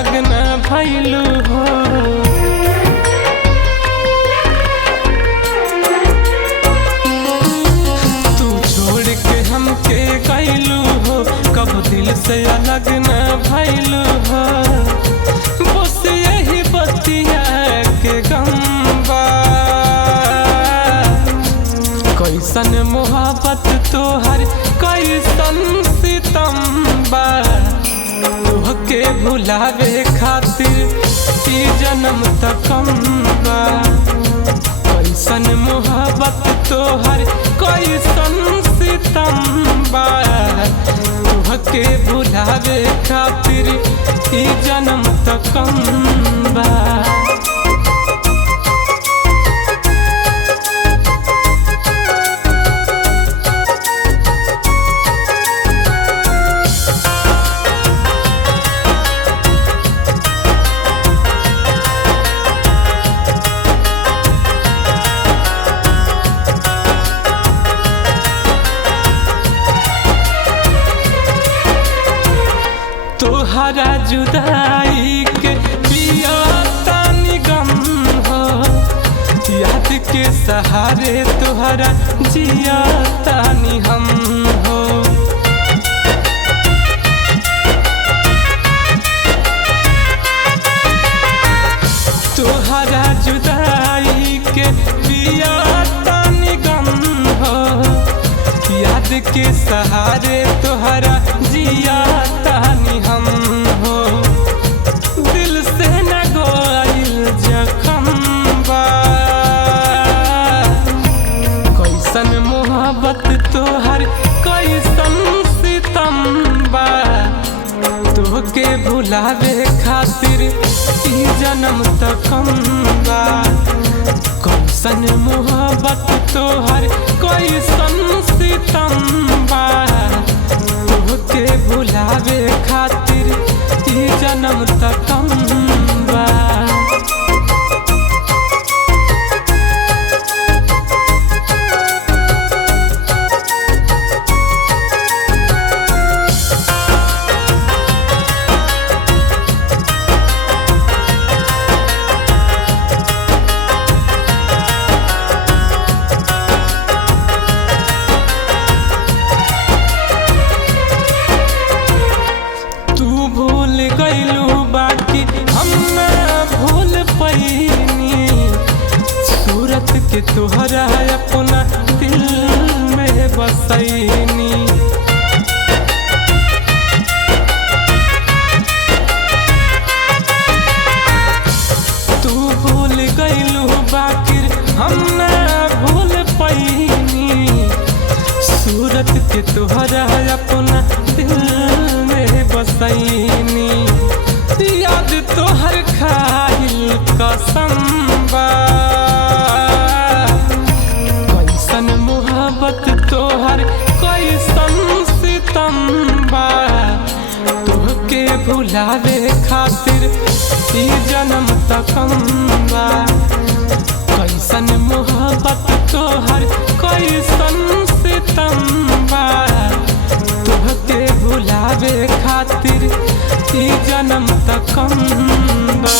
अलग न भइलू हो। तू छोड़ के हमके गइलू हो, कब दिल से अलग न भइलू हो। बस यही बतिया के गम बा, कैसन मोहब्बत तोहर कैसन सितम बा। तोहके भुलावे खातिर ई जन्म तक कम बा। कैसन मोहब्बत तोहर कैसन सितम बा। तोहके भुलावे खातिर ई जन्म तक कम बा। तोहरा जुदाई के पिया तानी गम हो। याद के सहारे तोहरा जिया तानी हम हो। तोहरा जुदाई के पिया तानी गम हो। याद के सहारे तोहरा जिया तानी हम हो। दिल से न गोइल जखम बा, कैसन मोहब्बत तोहर कैसन सितम बा। तोहके भुलावे खातिर ई जन्म तक कम बा। कैसन मोहब्बत तोहर कैसन सितम बा। तोहके भुलावे खातिर ई जन्म तक कम बा। गइलू बाकी हम ना भूल पैनी। सूरत के तोहरा अपना दिल में बसैनी। तू भूल गइलू बाकी हम ना भूल पैनी। सूरत के तोहरा अपना दिल में बसैनी। याद तोहर खाइल कसम बा, कैसन मोहब्बत तोहर कैसन सितम बा। तोहके भुलावे खातिर ई जन्म तक कम बा। कैसन मोहब्बत तोहर कैसन सितम बा। तोहके भुलावे खातिर ई जन्म तक कम बा।